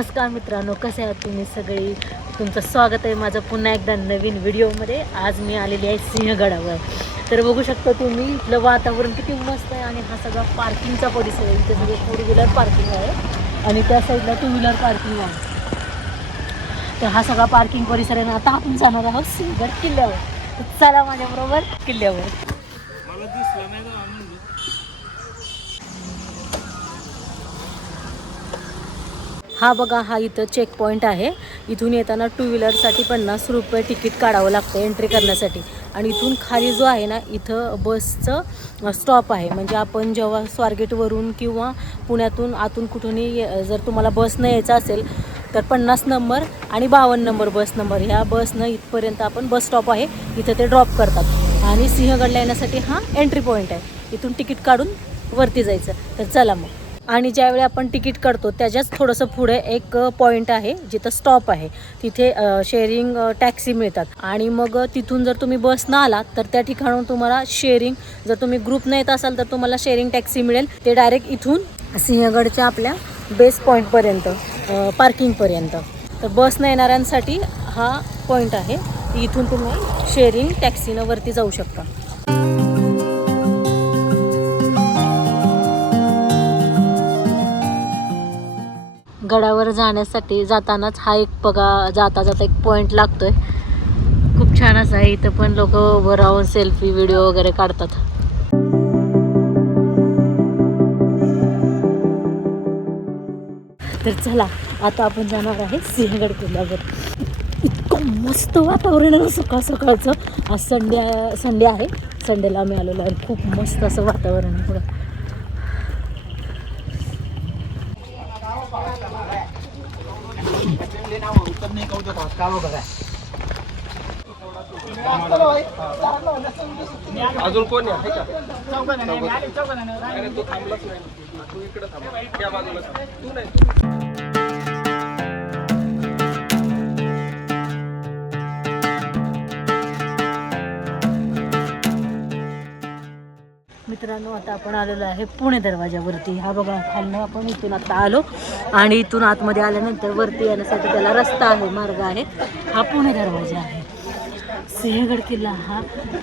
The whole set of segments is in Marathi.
नमस्कार मित्रांनो कसे आहात तुम्ही सगळी? तुमचं स्वागत आहे माझं पुन्हा एकदा नवीन व्हिडिओमध्ये. आज मी आलेली आहे सिंहगडावर. तर बघू शकता तुम्ही इथलं वातावरण किती मस्त आहे आणि हा सगळा पार्किंगचा परिसर आहे. इथे सगळे फोर व्हीलर पार्किंग आहे आणि त्या साईडला टू व्हीलर पार्किंग आहे. तर हा सगळा पार्किंग परिसर आहे ना आता आपण जाणार आहोत सिंहगड किल्ल्यावर. चला माझ्याबरोबर किल्ल्यावर मला दिसलं नाही ना म्हणून हा बघा हा इथं चेक पॉईंट आहे. इथून येताना टू व्हीलरसाठी पन्नास रुपये तिकीट काढावं लागतं एंट्री करण्यासाठी. आणि इथून खाली जो आहे ना इथं बसचं स्टॉप आहे. म्हणजे आपण जेव्हा स्वारगेटवरून किंवा पुण्यातून आतून कुठूनही जर तुम्हाला बसनं यायचं असेल तर पन्नास नंबर आणि बावन्न नंबर बस नंबर. ह्या बसनं इथपर्यंत आपण बस स्टॉप आहे. इथं ते ड्रॉप करतात. आणि सिंहगडला येण्यासाठी हा एंट्री पॉईंट आहे. इथून तिकीट काढून वरती जायचं. तर चला मग. आणि ज्यावेळी आपण तिकीट काढतो त्याच्याच थोडंसं पुढे एक पॉईंट आहे जिथं स्टॉप आहे. तिथे शेअरिंग टॅक्सी मिळतात. आणि मग तिथून जर तुम्ही बसनं आलात तर त्या ठिकाणून तुम्हाला शेअरिंग जर तुम्ही ग्रुपनं येत असाल तर तुम्हाला शेअरिंग टॅक्सी मिळेल. ते डायरेक्ट इथून सिंहगडच्या आपल्या बेस पॉईंटपर्यंत पार्किंगपर्यंत तर बसनं येणाऱ्यांसाठी हा पॉईंट आहे. इथून तुम्ही शेअरिंग टॅक्सीनं वरती जाऊ शकता. गडावर जाण्यासाठी जातानाच हा एक बघा जाता जाता एक पॉईंट लागतोय. खूप छान असा आहे इथं पण लोक उभं राहून सेल्फी व्हिडिओ वगैरे काढतात. तर चला आता आपण जाणार आहे सिंहगड किल्ल्यावर इतकं मस्त वातावरण आहे सकाळ सकाळचं. आज संडे संडे आहे. संडेला आम्ही आलेलो आहे. खूप मस्त असं वातावरण आहे पुढं. अजून कोण आहे? का? तू थांबलाच नाही. तू इकडे थांब. त्या बाजूला. तू नाही. मित्रांनो आता आपण आलेलो आहे पुणे दरवाजावरती हा बघा खालनं आपण इथून आता आलो आणि इथून आतमध्ये आल्यानंतर वरती येण्यासाठी त्याला रस्ता आहे मार्ग आहे. हा पुणे दरवाजा आहे. सिंहगड किल्ला हा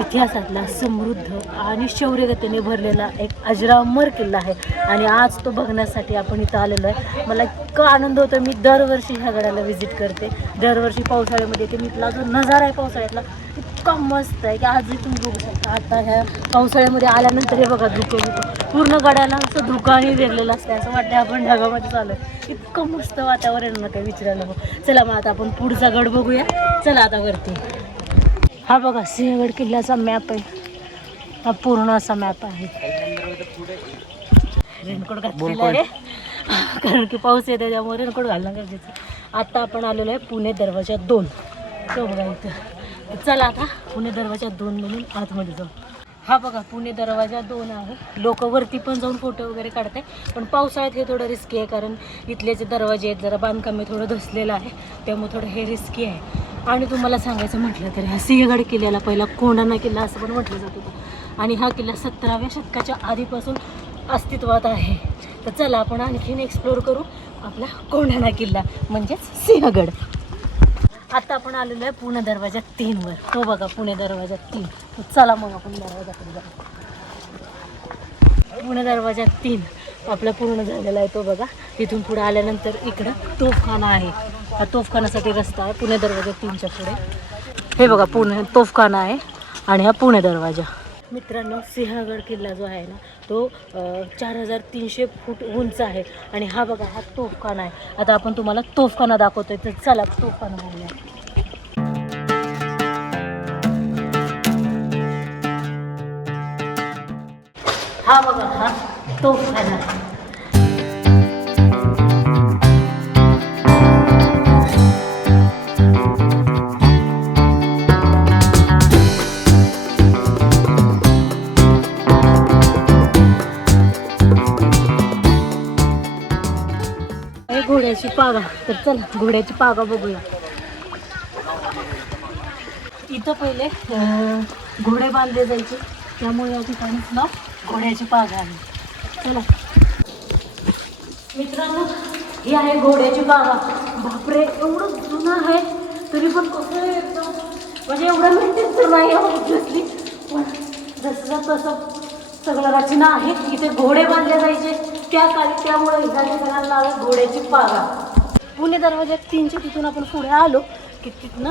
इतिहासातला समृद्ध आणि शौर्यगतीने भरलेला एक अजरामर किल्ला आहे. आणि आज तो बघण्यासाठी आपण इथं आलेलो आहे. मला इतका आनंद होतो मी दरवर्षी ह्या गडाला व्हिजिट करते. दरवर्षी पावसाळ्यामध्ये येते मी इथला जो नजारा आहे पावसाळ्यातला इतका मस्त आहे की आजही तुम्ही बघू शकता. आता ह्या पावसाळ्यामध्ये आल्यानंतर हे बघा धुकं धुकं पूर्ण गडाला असं धुकाने वेगलेलं असतं असं वाटतं आपण ढगामध्ये चालू आहे इतकं मस्त वातावरण ना काही विचारायला नको चला मग आता आपण पुढचा गड बघूया. चला आता वरती. हा बघा सिंहगड किल्ल्याचा मॅप आहे. हा पूर्ण असा मॅप आहे. रेनकोट घातलेला आहे कारण की पाऊस येते त्यामुळे रेनकोट घालणं गरजेचं. आता आपण आलेलो आहे पुणे दरवाजा दोन. तो बघा इथं. चला आता पुणे दरवाजा दोन म्हणून आतमध्ये जाऊ. हा बघा पुणे दरवाजा दोन आहे. लोक वरती पण जाऊन फोटो वगैरे काढते पण पावसाळ्यात हे थोडं रिस्की आहे कारण इथले जे दरवाजे आहेत जरा बांधकामे थोडं धसलेलं आहे. त्यामुळे थोडं हे रिस्की आहे. आणि तुम्हाला सांगायचं म्हटलं तर ह्या सिंहगड किल्ल्याला पहिला कोंढाणा किल्ला असं पण म्हटलं जात होतं आणि हा किल्ला सतराव्या शतकाच्या आधीपासून अस्तित्वात आहे. तर चला आपण आणखीन एक्सप्लोर करू आपला कोंढाणा किल्ला म्हणजेच सिंहगड. आता आपण आलेलो आहे पुणे दरवाजा तीनवर तो बघा पुणे दरवाजा तीन. चला मग आपण दरवाजाकडे जाऊ. पुणे दरवाजा तीन. आपला पूर्ण झालेला आहे तो बघा. तिथून पुढे आल्यानंतर इकडं तोफखाना आहे. हा तोफखानासाठी रस्ता आहे. पुणे दरवाजा तीनच्या पुढे. हे बघा पुणे तोफखाना आहे आणि हा पुणे दरवाजा. मित्रांनो सिंहगड किल्ला जो आहे ना तो चार हजार तीनशे फूट उंच आहे. आणि हा बघा हा तोफखाना आहे. आता आपण तुम्हाला तोफखाना दाखवतोय. तर चला तोफखाना बघूया. हा बघा हा तोफखाना. घोड्याची पागा. तर चला घोड्याची पागा बघूया. इथं पहिले घोडे बांधले जायचे. त्यामुळे या ठिकाणीच ना घोड्याची पागा आहे. चला. मित्रांनो ही आहे घोड्याची बागा बापरे एवढं जुनं आहे तरी पण कसं एकदम म्हणजे एवढं मेंटेन तर नाही ऑब्विसली पण जसं तसं सगळं रचना आहे इथे घोडे बांधले जायचे. त्या काळी त्यामुळे ह्या घोड्याची पागा. पुणे दरवाज्यात तीनशे तिथून आपण पुढे आलो की तिथनं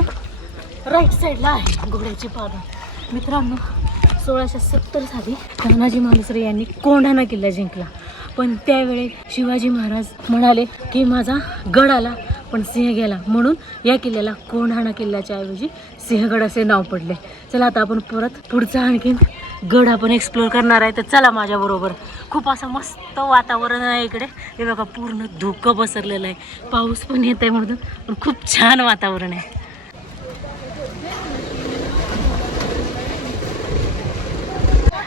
राईट साईडला आहे घोड्याची पागा. मित्रांनो सोळाशे सत्तर साली तानाजी मालुसरे यांनी कोंढाणा किल्ला जिंकला. पण त्यावेळी शिवाजी महाराज म्हणाले की माझा गड आला पण सिंह गेला. म्हणून या किल्ल्याला कोंढाणा किल्ल्याच्या ऐवजी सिंहगड असे नाव पडले. चला आता आपण परत पुढचा आणखीन गड आपण एक्सप्लोअर करणार आहे तर चला माझ्याबरोबर खूप असं मस्त वातावरण आहे इकडे. हे बघा पूर्ण धुकं पसरलेलं आहे. पाऊस पण येत आहे म्हणून पण खूप छान वातावरण आहे.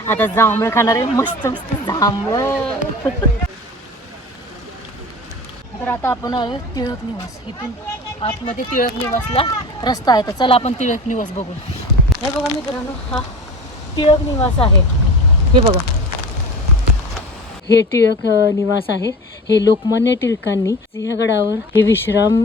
आता जांभळं खाणार आहे मस्त मस्त जांभळं. तर आता आपण आलो टिळक निवास. इथून आतमध्ये टिळक निवासला रस्ता आहे तर चला आपण टिळक निवास बघू हे बघा मित्रांनो हा टिळक निवास आहे. हे बघा. हे टिळक निवास आहे. हे लोकमान्य टिळकांनी सिंहगडावर हे विश्राम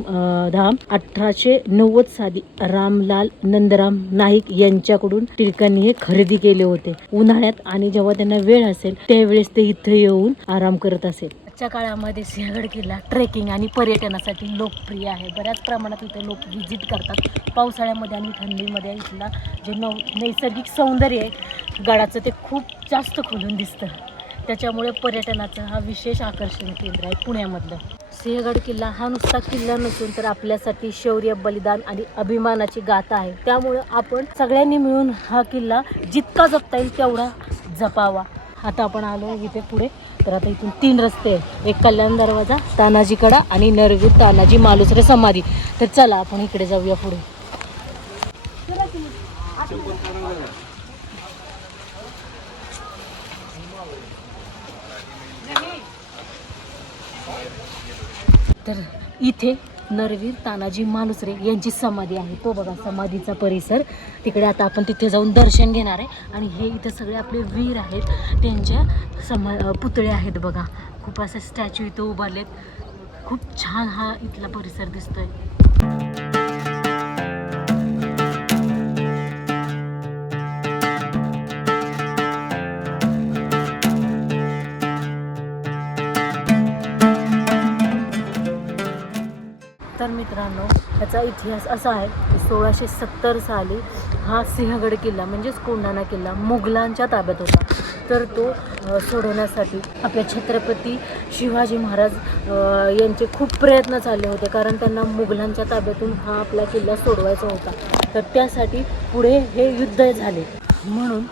धाम अठराशे नव्वद साली रामलाल नंदराम नाईक यांच्याकडून टिळकांनी हे खरेदी केले होते. उन्हाळ्यात आणि जेव्हा त्यांना वेळ असेल त्यावेळेस ते इथे येऊन आराम करत असेल. आजच्या काळामध्ये सिंहगड किल्ला ट्रेकिंग आणि पर्यटनासाठी लोकप्रिय आहे. बऱ्याच प्रमाणात इथे लोक व्हिजिट करतात. पावसाळ्यामध्ये आणि थंडीमध्ये इथला जे नौ नैसर्गिक सौंदर्य आहे गडाचं ते खूप जास्त खुलून दिसतं. त्याच्यामुळे पर्यटनाचं हा विशेष आकर्षण केंद्र आहे पुण्यामधलं. सिंहगड किल्ला हा नुसता किल्ला नसून तर आपल्यासाठी शौर्य बलिदान आणि अभिमानाची गाथा आहे. त्यामुळं आपण सगळ्यांनी मिळून हा किल्ला जितका जपता येईल तेवढा जपावा. आता आपण आलो इथे पुढे. तर आता इथून तीन रस्ते आहेत. एक कल्याण दरवाजा तानाजी कडा आणि नरवी तानाजी मालुसरे समाधी. तर चला आपण इकडे जाऊया पुढे. तर इथे नरवीर तानाजी मालुसरे यांची समाधी आहे. तो बघा समाधीचा परिसर. तिकडे आता आपण तिथे जाऊन दर्शन घेणार आहे. आणि हे इथे सगळे आपले वीर आहेत. त्यांच्या समा पुतळे आहेत बघा. खूप असे स्टॅच्यू इथं उभारलेत. खूप छान हा इथला परिसर दिसतोय. इतिहास असा आहे की सोळाशे सत्तर साली हा सिंहगड किल्ला म्हणजेच कोंढाणा किल्ला मुघलांच्या ताब्यात होता. तर तो सोडवण्यासाठी आपल्या छत्रपती शिवाजी महाराज यांचे खूप प्रयत्न चालले होते. कारण त्यांना मुघलांच्या ताब्यातून हा आपला किल्ला सोडवायचा होता. तर त्यासाठी पुढे हे युद्ध झाले. म्हणून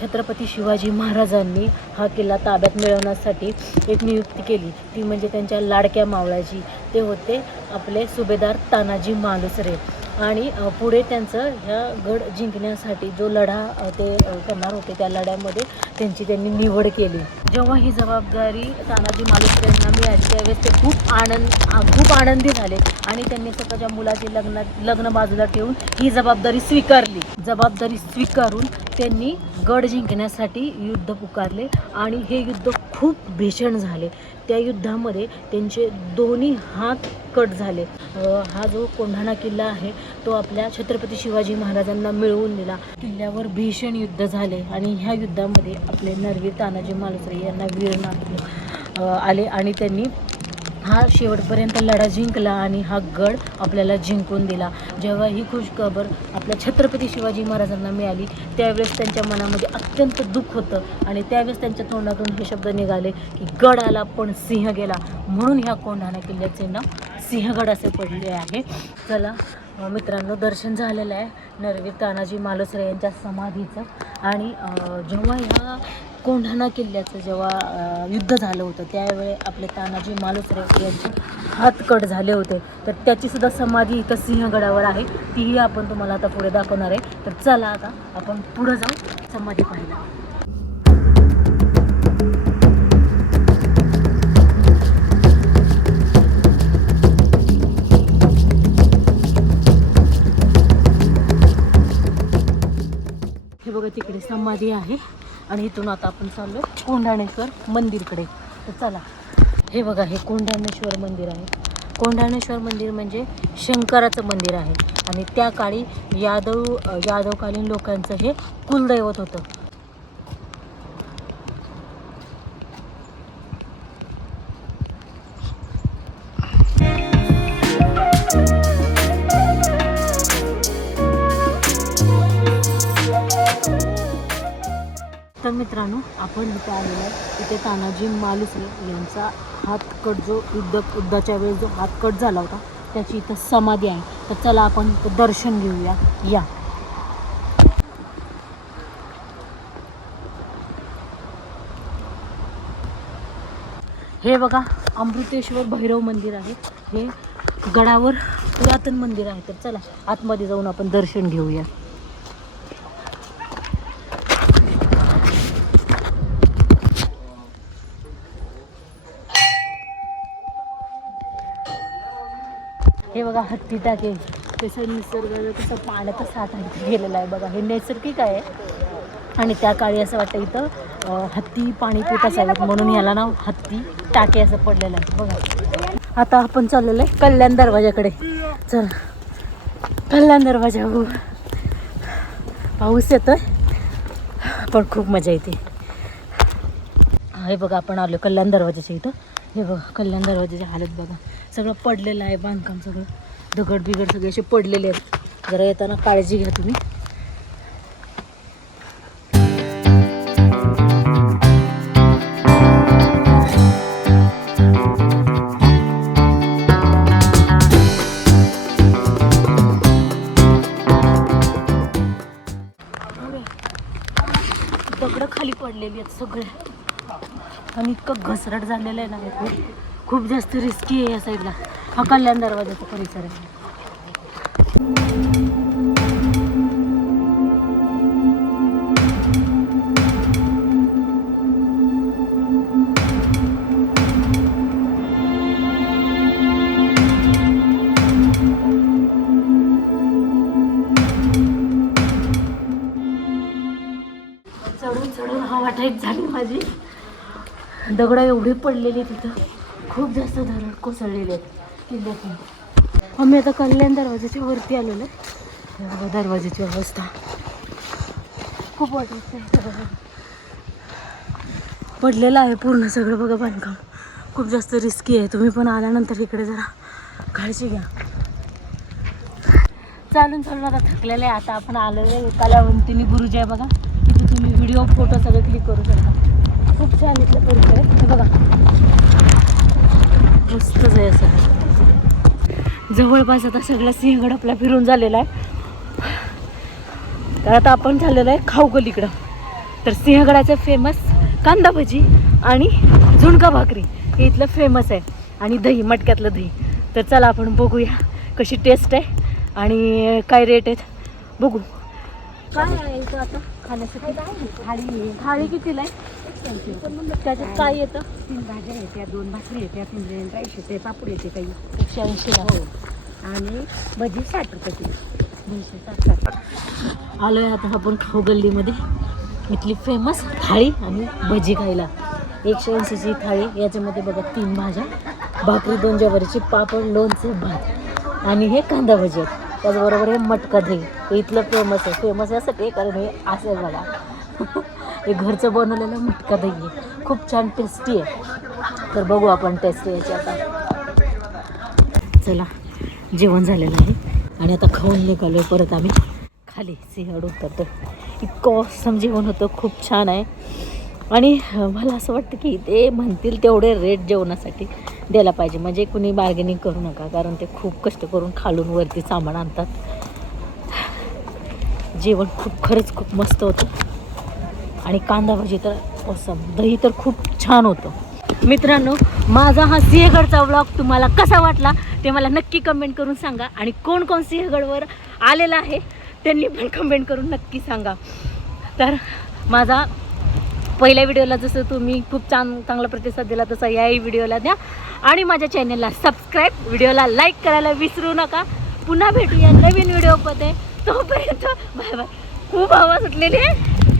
छत्रपती शिवाजी महाराजांनी हा किल्ला ताब्यात मिळवण्यासाठी एक नियुक्ती केली. ती म्हणजे त्यांच्या लाडक्या मावळाची ते होते आपले सुभेदार तानाजी मालुसरे. आणि पुढे त्यांचं ह्या गड जिंकण्यासाठी जो लढा ते करणार होते त्या लढ्यामध्ये त्यांची त्यांनी निवड केली. जेव्हा ही जबाबदारी तानाजी मालुसरे यांना मिळाली त्यावेळेस ते खूप आनंद आ- खूप आनंदी झाले आणि त्यांनी स्वतःच्या मुलाचे लग्न लग्न बाजूला ठेवून ही जबाबदारी स्वीकारली. जबाबदारी स्वीकारून त्यांनी गड जिंकण्यासाठी युद्ध पुकारले आणि हे युद्ध खूप भीषण झाले. त्या युद्धामध्ये त्यांचे दोन्ही हात कट झाले. हा जो कोंढाणा किल्ला आहे तो आपल्या छत्रपती शिवाजी महाराजांना मिळवून दिला. किल्ल्यावर भीषण युद्ध झाले आणि ह्या युद्धामध्ये आपले नरवीर तानाजी मालुसरे यांना वीर आले आणि त्यांनी हा शेवटपर्यंत लढा जिंकला आणि हा गड आपल्याला जिंकून दिला. जेव्हा ही खुशखबर आपल्या छत्रपती शिवाजी महाराजांना मिळाली त्यावेळेस त्यांच्या मनामध्ये अत्यंत दुःख होतं आणि त्यावेळेस त्यांच्या तोंडातून हे शब्द निघाले की गड आला पण सिंह गेला. म्हणून ह्या कोंढाणा किल्ल्याचे नाव सिंहगड असे पडले आहे. चला मित्रांनो दर्शन झालेलं आहे. नरवीर तानाजी मालुसरे यांच्या समाधीचं. आणि जेव्हा ह्या कोंढाणा किल्ल्याचं जेव्हा युद्ध झालं होतं त्यावेळी आपले तानाजी मालुसरे यांचे हात कट झाले होते. तर त्याची सुद्धा समाधी इथं सिंहगडावर आहे. तीही आपण तुम्हाला आता पुढे दाखवणार आहे. तर चला आता आपण पुढं जाऊ समाधी पाहायला. हे बघा तिकडे समाधी आहे. आणि इथून आता आपण चाललो कोंढाणेश्वर मंदिरकडे. तर चला. हे बघा हे कोंढाणेश्वर मंदिर आहे. कोंढाणेश्वर मंदिर म्हणजे शंकराचं मंदिर आहे. आणि त्या काळी यादव यादवकालीन लोकांचं हे कुलदैवत होतं. मित्रांनो आपण इथे आलेलो आहे. इथे तानाजी मालुसरे यांचा हातकट जो युद्ध युद्धाच्या वेळेस जो हातकट झाला होता त्याची इथं समाधी आहे. तर चला आपण दर्शन घेऊया. या. हे बघा अमृतेश्वर भैरव मंदिर आहे. हे गडावर पुरातन मंदिर आहे. तर चला आतमध्ये जाऊन आपण दर्शन घेऊया. बघा हत्ती टाके तसं निसर्ग कसं पाण्याचा साठा इथे गेलेला आहे बघा. हे नैसर्गिक आहे. आणि त्या काळी असं वाटतं इथं हत्ती पाणी पित असावेत म्हणून याला ना हत्ती टाके असं पडलेलं आहे. बघा. आता आपण चाललेलो आहे कल्याण दरवाजाकडे चल. कल्याण दरवाजा हो पाऊस येतोय. पण खूप मजा येते. हे बघा आपण आलो कल्याण दरवाजाच्या इथं. हे बघा कल्याण दरवाजाची हालत बघा. सगळं पडलेलं आहे बांधकाम सगळं. दगड बिगड सगळे असे पडलेले आहेत. जरा येताना काळजी घ्या तुम्ही. दगड खाली पडलेली आहेत सगळे. आणि इतकं घसरट झालेलं आहे ना खूप खूप जास्त रिस्की आहे या साईडला हा कल्याण दरवाजाचा परिसर आहे. चढून चढून हवा टाईप झाली माझी. दगडं एवढी पडलेली तिथं. खूप जास्त धरण कोसळलेले आहेत. किल्ल्यातून आम्ही आता कल्याण दरवाजाच्या वरती आलेलो आहे. बघा दरवाजाची अवस्था. खूप वाटत आहे पडलेलं आहे पूर्ण सगळं बघा बांधकाम. खूप जास्त रिस्की आहे. तुम्ही पण आल्यानंतर इकडे जरा काळजी घ्या. चालून चालून आता थकलेलं आहे. आता आपण आलेलो आहे कलावंतिनी गुरुजी आहे बघा. इथे तुम्ही व्हिडिओ फोटो सगळे क्लिक करू शकता. खूप छान इथलं परिसर आहे. बघा. मस्तच आहे असं. जवळपास आता सगळा सिंहगड आपला फिरून झालेला आहे. तर आता आपण झालेलं आहे खाऊगलीकडं तर सिंहगडाचं फेमस कांदा भजी आणि झुणका भाकरी. हे इथलं फेमस आहे. आणि दही मटक्यातलं दही. तर चला आपण बघूया कशी टेस्ट आहे आणि काय रेट आहेत. बघू. काय आहे इथं आता? खाण्यासाठी. थाळी थाळी कितीला आहे? त्याच्यात काय येतं? तीन भाज्या येत्या दोन भाकरी येत्या तीन राईस येते पापड येते काही. एकशे ऐंशीला हो. आणि भजी साठ रुपये किलो. दोनशे साठ साठ आलो आहे आता आपण खाऊ गल्लीमध्ये. इथली फेमस थाळी आणि भजी खायला. एकशे ऐंशीची थाळी. याच्यामध्ये बघा तीन भाज्या. भाकरी दोन ज्वारीची पापड लोणचं भात. आणि हे कांदा भजी आहेत. त्याचबरोबर हे मटका दही. इथलं फेमस आहे. फेमस यासाठी कारण हे असं बघा. हे घरचं बनवलेलं मटका दही आहे. खूप छान टेस्टी आहे. तर बघू आपण टेस्टी याची आता. चला जेवण झालेलं आहे. आणि आता खाऊन निघालो परत आम्ही. खाली सिंहड उतरतो इतकं ऑसम जेवण होतं खूप छान आहे. आणि मला असं वाटतं की ते म्हणतील तेवढे रेट जेवणासाठी द्यायला पाहिजे. म्हणजे कुणी बार्गेनिंग करू नका कारण ते खूप कष्ट करून खालून वरती सामान आणतात. जेवण खूप खरंच खूप मस्त होतं. आणि कांदा भाजी तर असं दही तर खूप छान होतं. मित्रांनो माझा हा सिंहगडचा व्लॉग तुम्हाला कसा वाटला ते मला नक्की कमेंट करून सांगा. आणि कोण कोण सिंहगडवर आलेला आहे त्यांनी पण कमेंट करून नक्की सांगा. तर माझा पहिल्या व्हिडिओला जसं तुम्ही खूप छान चांगला प्रतिसाद दिला तसा याही व्हिडिओला द्या. आणि माझ्या चॅनलला सबस्क्राईब व्हिडिओला लाईक करायला विसरू नका. पुन्हा भेटूया नवीन व्हिडिओमध्ये तोपर्यंत बाय बाय खूप हवा सुटलेली आहे.